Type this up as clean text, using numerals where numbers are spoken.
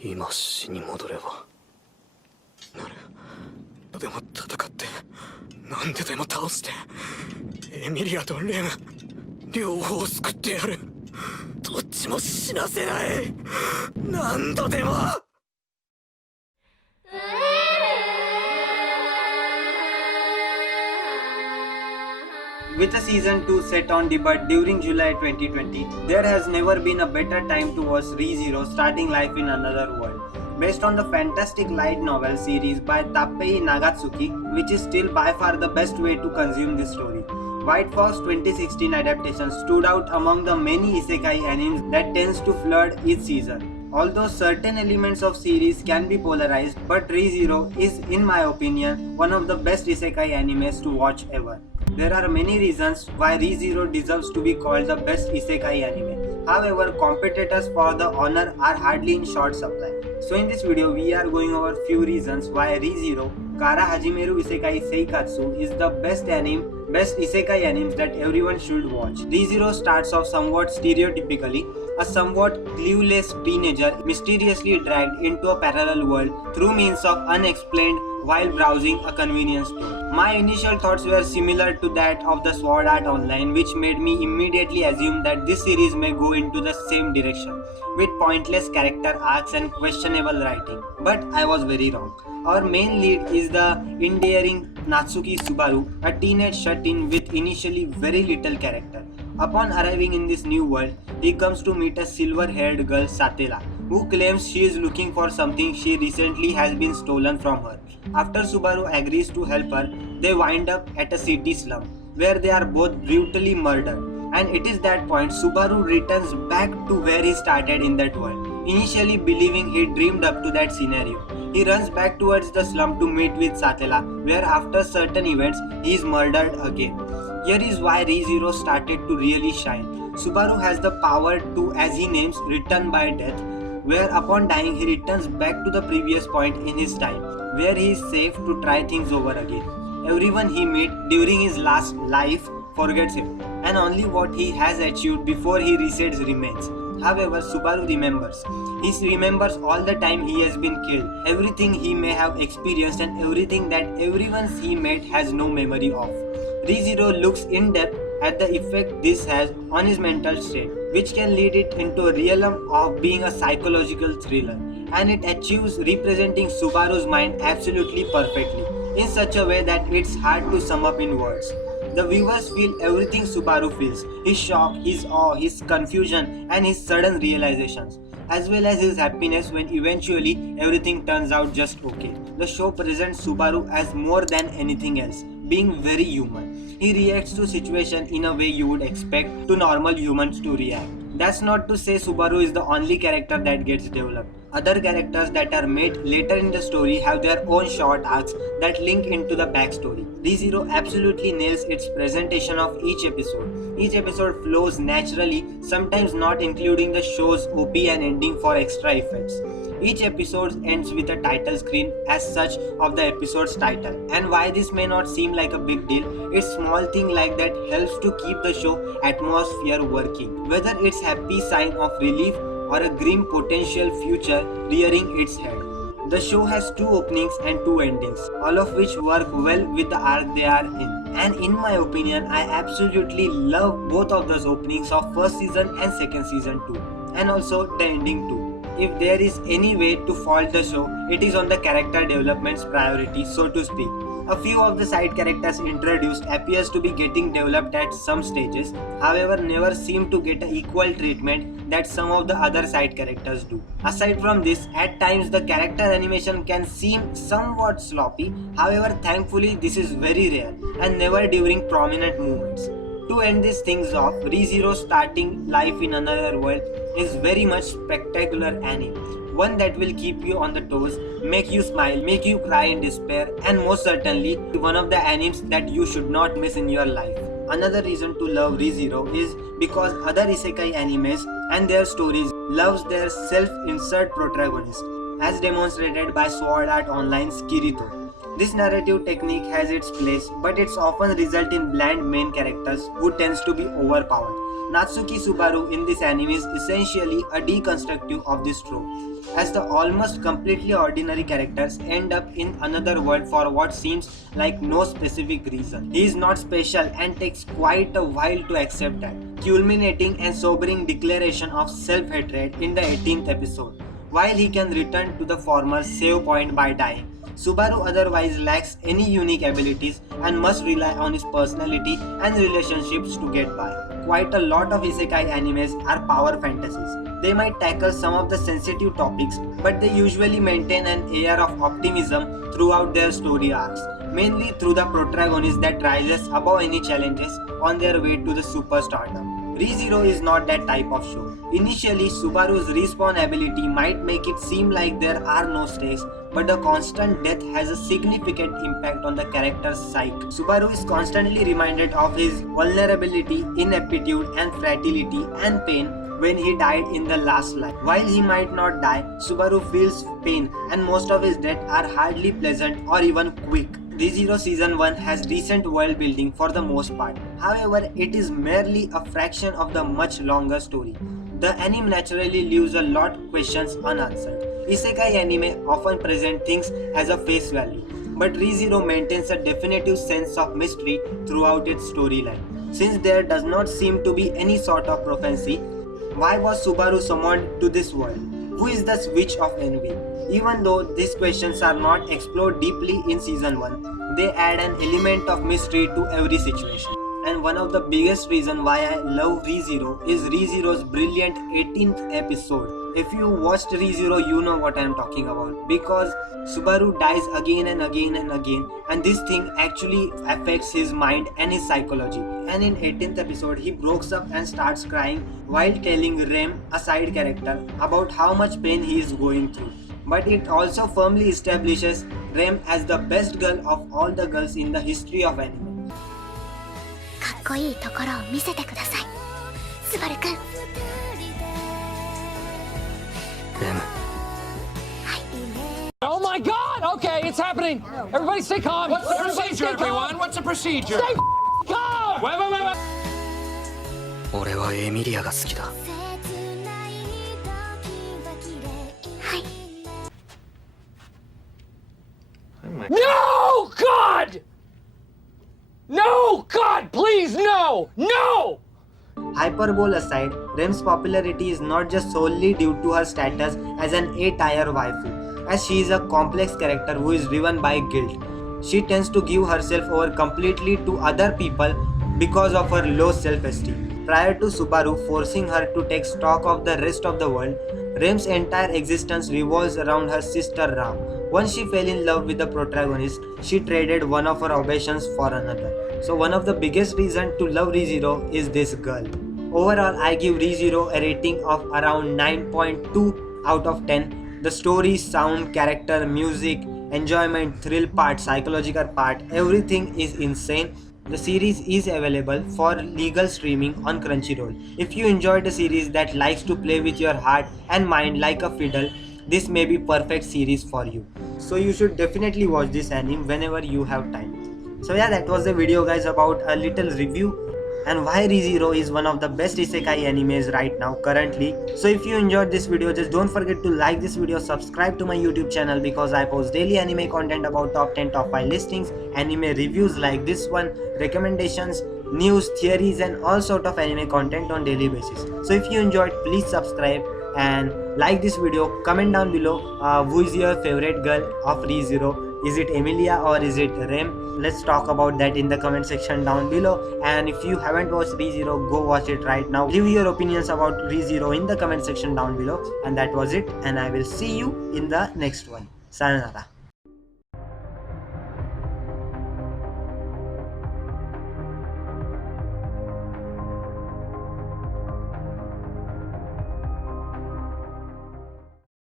今死に戻ればなる。でも戦って何ででも倒してエミリアとレム両方救ってやる。どっちも死なせない。何度でも。With a season 2 set on debut during July 2020, there has never been a better time to watch ReZero starting life in another world. Based on the fantastic light novel series by Tappei Nagatsuki, which is still by far the best way to consume this story. White Fox 2016 adaptation stood out among the many isekai animes that tends to flood each season. Although certain elements of series can be polarized, but ReZero is, in my opinion, one of the best isekai animes to watch ever. There are many reasons why ReZero deserves to be called the best isekai anime. However, competitors for the honor are hardly in short supply. So in this video, we are going over few reasons why ReZero Kara Hajimeru Isekai Seikatsu is the best isekai anime that everyone should watch. ReZero starts off somewhat stereotypically, a somewhat clueless teenager mysteriously dragged into a parallel world through means of unexplained while browsing a convenience store. My initial thoughts were similar to that of the Sword Art Online, which made me immediately assume that this series may go into the same direction, with pointless character arcs and questionable writing. But I was very wrong. Our main lead is the endearing Natsuki Subaru, a teenage shut-in with initially very little character. Upon arriving in this new world, he comes to meet a silver-haired girl Satella, who claims she is looking for something she recently has been stolen from her. After Subaru agrees to help her, they wind up at a city slum, where they are both brutally murdered. And it is that point Subaru returns back to where he started in that world, initially believing he dreamed up to that scenario. He runs back towards the slum to meet with Satella, where after certain events, he is murdered again. Here is why ReZero started to really shine. Subaru has the power to, as he names, return by death, where upon dying he returns back to the previous point in his time, where he is safe to try things over again. Everyone he meets during his last life forgets him, and only what he has achieved before he resets remains. However, Subaru remembers. He remembers all the time he has been killed, everything he may have experienced and everything that everyone he met has no memory of. ReZero looks in depth at the effect this has on his mental state, which can lead it into a realm of being a psychological thriller, and it achieves representing Subaru's mind absolutely perfectly, in such a way that it's hard to sum up in words. The viewers feel everything Subaru feels, his shock, his awe, his confusion and his sudden realizations, as well as his happiness when eventually everything turns out just okay. The show presents Subaru as more than anything else, being very human. He reacts to situations in a way you would expect to normal humans to react. That's not to say Subaru is the only character that gets developed. Other characters that are made later in the story have their own short arcs that link into the backstory. ReZero absolutely nails its presentation of each episode. Each episode flows naturally, sometimes not including the show's OP and ending for extra effects. Each episode ends with a title screen as such of the episode's title. And why this may not seem like a big deal, it's small thing like that helps to keep the show atmosphere working. Whether it's happy sign of relief or a grim potential future rearing its head. The show has 2 openings and 2 endings, all of which work well with the arc they are in. And in my opinion, I absolutely love both of those openings of first season and second season too, and also the ending too. If there is any way to fault the show, it is on the character development's priority, so to speak. A few of the side characters introduced appears to be getting developed at some stages, however never seem to get an equal treatment that some of the other side characters do. Aside from this, at times the character animation can seem somewhat sloppy, however thankfully this is very rare and never during prominent moments. To end these things off, ReZero starting life in another world is very much spectacular anime. One that will keep you on the toes, make you smile, make you cry in despair, and most certainly one of the animes that you should not miss in your life. Another reason to love ReZero is because other isekai animes and their stories loves their self-insert protagonist, as demonstrated by Sword Art Online's Kirito. This narrative technique has its place, but it's often result in bland main characters who tends to be overpowered. Natsuki Subaru in this anime is essentially a deconstructive of this trope, as the almost completely ordinary characters end up in another world for what seems like no specific reason. He is not special and takes quite a while to accept that, culminating and sobering declaration of self-hatred in the 18th episode. While he can return to the former save point by dying, Subaru otherwise lacks any unique abilities and must rely on his personality and relationships to get by. Quite a lot of Isekai animes are power fantasies. They might tackle some of the sensitive topics, but they usually maintain an air of optimism throughout their story arcs, mainly through the protagonist that rises above any challenges on their way to the superstardom. ReZero is not that type of show. Initially, Subaru's respawn ability might make it seem like there are no stakes, but the constant death has a significant impact on the character's psyche. Subaru is constantly reminded of his vulnerability, ineptitude, and fragility and pain when he died in the last life. While he might not die, Subaru feels pain, and most of his deaths are hardly pleasant or even quick. ReZero Season 1 has decent world building for the most part. However, it is merely a fraction of the much longer story. The anime naturally leaves a lot of questions unanswered. Isekai anime often present things as a face value, but ReZero maintains a definitive sense of mystery throughout its storyline. Since there does not seem to be any sort of prophecy, why was Subaru summoned to this world? Who is the Switch of Envy? Even though these questions are not explored deeply in Season 1, they add an element of mystery to every situation. And one of the biggest reasons why I love ReZero is ReZero's brilliant 18th episode. If you watched ReZero, you know what I am talking about, because Subaru dies again and again and again, and this thing actually affects his mind and his psychology. And in 18th episode, he breaks up and starts crying while telling Rem, a side character, about how much pain he is going through. But it also firmly establishes Rem as the best girl of all the girls in the history of anime. かっこいいところを見せてください、スバルくん。レム。 Oh my god! Okay, it's happening! Everybody stay calm! What's the Everybody procedure, stay calm. everyone? What's the procedure? Stay calm! Wait. 俺はエミリアが好きだ。はい。 No! God! No! God, please, no! No! Hyperbole aside, Rem's popularity is not just solely due to her status as an A-tier waifu, as she is a complex character who is driven by guilt. She tends to give herself over completely to other people because of her low self-esteem. Prior to Subaru forcing her to take stock of the rest of the world, Rem's entire existence revolves around her sister Ram. Once she fell in love with the protagonist, she traded one of her ambitions for another. So one of the biggest reasons to love ReZero is this girl. Overall, I give ReZero a rating of around 9.2 out of 10. The story, sound, character, music, enjoyment, thrill part, psychological part, everything is insane. The series is available for legal streaming on Crunchyroll. If you enjoyed a series that likes to play with your heart and mind like a fiddle, this may be perfect series for you. So you should definitely watch this anime whenever you have time. So yeah, that was the video guys about a little review and why ReZero is one of the best isekai animes right now currently. So if you enjoyed this video, just don't forget to like this video, subscribe to my YouTube channel because I post daily anime content about top 10, top 5 listings, anime reviews like this one, recommendations, news, theories and all sort of anime content on daily basis. So if you enjoyed, please subscribe and like this video. Comment down below who is your favorite girl of ReZero. Is it Emilia or is it Rem? Let's talk about that in the comment section down below. And if you haven't watched ReZero, go watch it right now. Leave your opinions about ReZero in the comment section down below. And that was it. And I will see you in the next one. Sayonara.